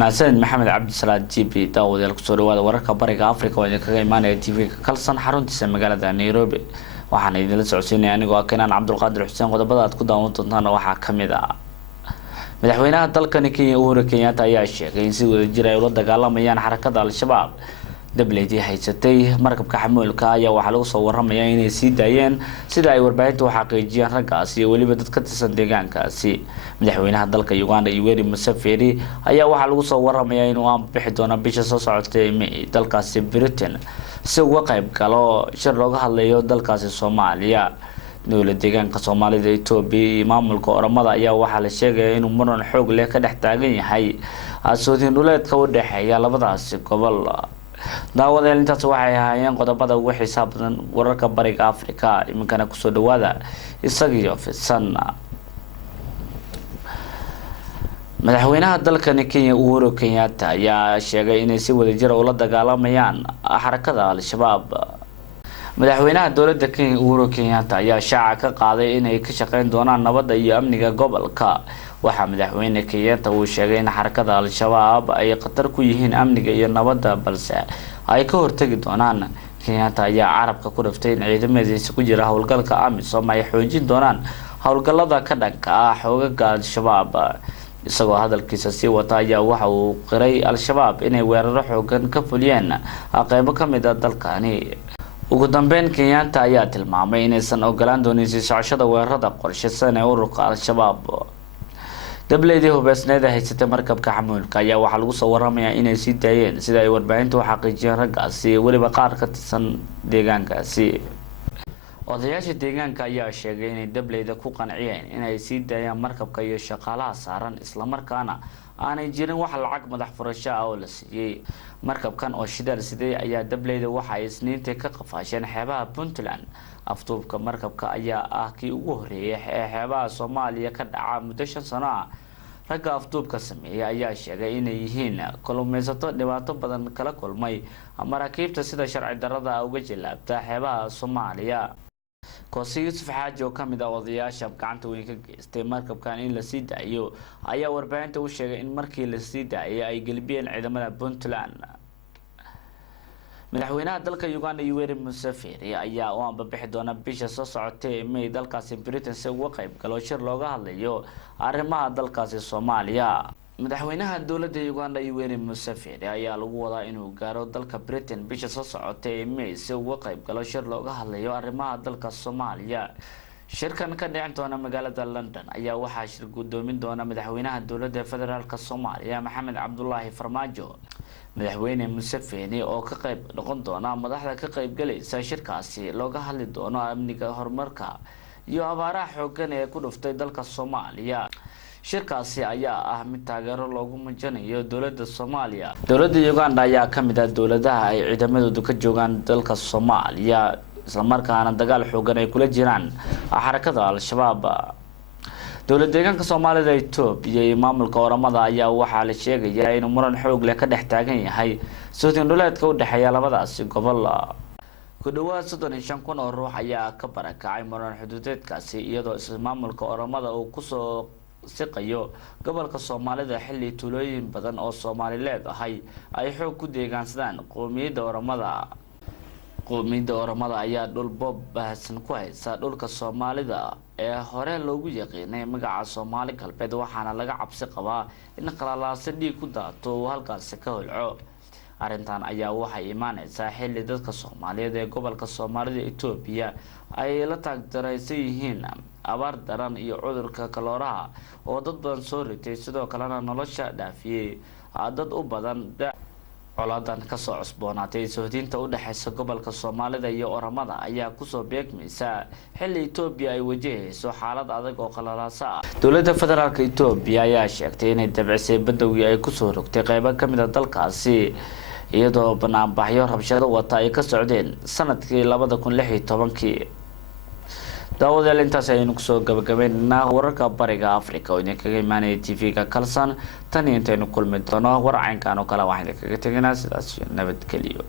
mahadsanid maxamed cabdisalaad gb daawadayaal kusoo dhawaada wararka bariga afrika oo idinkaga imaanaya tv-ga kalsan xaruntiisa magaalada nairobi waxaana idinla socodsiinaya anigoo ah keenaan cabdulqaadir xuseen qodobada aad ku daawan doontaana waxaa kamid ah madaxweynaha dalkani Kenya Uhuru Kenyatta ayaa sheegay in si wadajir ay ula dagaalamayaan xarakada al-shabaab dableedii haysatay markabka xamuulka ayaa waxaa lagu soo waramayaa inay sii daayeen sida ay warbaahintu u xaqiijiyeen raggaasi iyo weliba dad ka tirsan deegaankaasi madaxweynaha dalka Uganda Yoweri Museveni ayaa waxaa lagu soo waramayaa inuu bixi doono bisha soo socotay May dalkaasi Britain si uga qayb galo shir looga hadlayo dalkaasi Soomaaliya dowladda deegaanka Soomaalida Itoobiya iyo maamulka Oromada ayaa waxaa la sheegay inuu muran xoog leh ka dhex taagan yahay asoodin dhuleedka u dhaxeeya labadaasi gobol daawadayaal intaas waxay ahaayeen qodobada ugu xisaabtan wararka bariga Afrika iminkana kusoo dhawaada isagiyo fidsan madaxweynaha dalkani Kenya Uhuru Kenyatta ayaa sheegay inay si wadajir ula dagaalamayaan xarakada al-shabaab madaxweynaha dowladda Kenya Uhuru Kenyatta ayaa shaaca ka qaaday inay ka shaqeyn doonaan nabadda iyo amniga gobolka waxa madaxweyne Kenyatta uu sheegay in xarakada al-shabaab ay khatar ku yihiin amniga iyo nabadda balse ay ka hortagi doonaan Kenyatta ayaa carabka ku dhaftay in ciidamadiisa ku jira howlgalka AMISOM ay xoojin doonaan howlgallada ka dhanka ah xoogagga al-shabaab isagoo hadalkiisa sii wata ayaa waxa uu qiray al-shabaab inay weeraro xoogan ka fuliyeen qaybo ka mid ah dalkani ugu dambeyn Kenyatta ayaa tilmaamay inaysan ogolaan doonin sii socoshada weerarada qorshaysan ee ururka al-shabaab dableedii hubeysneed haysatay markabka xamuulka ayaa waxaa lagu soo waramayaa inay sii daayeen sida ay warbaahintu u xaqiijiyeen raggaasi weliba qaar ka tirsan deegaankaasi odayaasha deegaanka ayaa sheegay inay dableeda ku qanciyeen inay sii daayaan markabka iyo shaqaalaha saaran isla markaana aanay jirin wax lacag madax furasho ah oo la siiyay markabkan oo shidaal siday ayaa dableeda waxa ay isniintii ka qafaasheen xeebaha Puntland afduubka markabka ayaa ah kii ugu horeeyay ee xeebaha Soomaaliya ka dhaca muddo 5 sano ah ragga afduubka sameeyay ayaa sheegay inay yihiin kalluumaysato dhibaato badan kala kulmay maraakiibta sida sharci darrada uga jilaabta xeebaha Soomaaliya Kosi Yusuf Xaaji oo kamid ah odayaasha gacanta weyn ka geystay markabkan in la sii daayo ayaa warbaahinta u sheegay in markii la sii daayay ay galbiyeen ciidamada Puntland madaxweynaha dalka Uganda Yoweri Museveni ayaa u bixi doona bisha soo socotay May dalkaasi Britain si uga qayb galo shir looga hadlayo arrimaha dalkaasi Soomaaliya madaxweynaha dowladda Uganda Yoweri Museveni ayaa lagu wadaa inuu gaaro dalka Britain bisha soo socotay May si uga qayb galo shir looga hadlayo arrimaha dalka Soomaaliya shirkan ka dhicin doona magaalada London ayaa waxaa shir gudoomin doona madaxweynaha dowladda federaalka Soomaaliya Maxamed Cabdullaahi Farmaajo madaxweyne Museveni oo ka qayb noqon doona madaxda ka qayb galaysa shirkaasi looga hadli doono amniga horumarka iyo abaaraha xooggan ee ku dhuftay dalka Soomaaliya shirkaasi ayaa ah mid taageero loogu muujinayo dowladda Soomaaliya dowladda Uganda ayaa kamid ah dowladaha ay ciidamadoodu ka joogaan dalka Soomaaliya isla markaana dagaal xoogan ay kula jiraan xarakada al-shabaab dowladda deegaanka Soomaalida Itoobiya iyo maamulka Oromada ayaa waxaa la sheegayaa in muran xoog leh ka dhex taagan yahay soodin dhuleedka u dhaxeeya labadaasi gobol ku dhawaad 35,000 oo ruux ayaa ka barakacay muran xuduudeedkaasi iyadoo maamulka Oromada uu ku soo siqayo gobolka Soomaalida xilli tuulooyin badan oo Soomaaliyeed ay xoog ku deegaansadaan qoomiyadda Oromada ayaa dhul boob baahsan ku haysa dhulka Soomaalida ee hore loogu yaqaanay magaca Soomaali galbeed waxaana laga cabsi qabaa in qalalaase dhiig ku daato halkaas ka holco arrintan ayaa waxay imaanaysaa xilli dadka Soomaaliyeed ee gobolka Soomaalida Itoobiya ay la taagdaraysan yihiin abaar daran iyo cudurka kalooraha oo dad badan soo ritay sidoo kalena nolosha dhaafiyay dad u badan coladan ka soo cusboonaatay soodinta u dhaxaysa gobolka Soomaalida iyo Oromada ayaa ku soo beegmaysa xilli Itoobiya ay wajahayso xaalad adag oo qalalaasa ah dowladda federaalka Itoobiya ayaa sheegtay inay dabcisay badawii ay ku soo rogtay qaybo kamid ah dalkaasi iyadoo banaanbaxyo rabshado wata ay ka socdeen sanadkii 2016 daawadayaal intaas ayaynu kusoo gabagabeynaa wararka bariga Afrika oo idinkaga imaanaya TV-ga Kalsan tan iyo intaynu kulmi doono war caynkan oo kale waxaan idinkaga tegaynaa sidaas nabadgelyo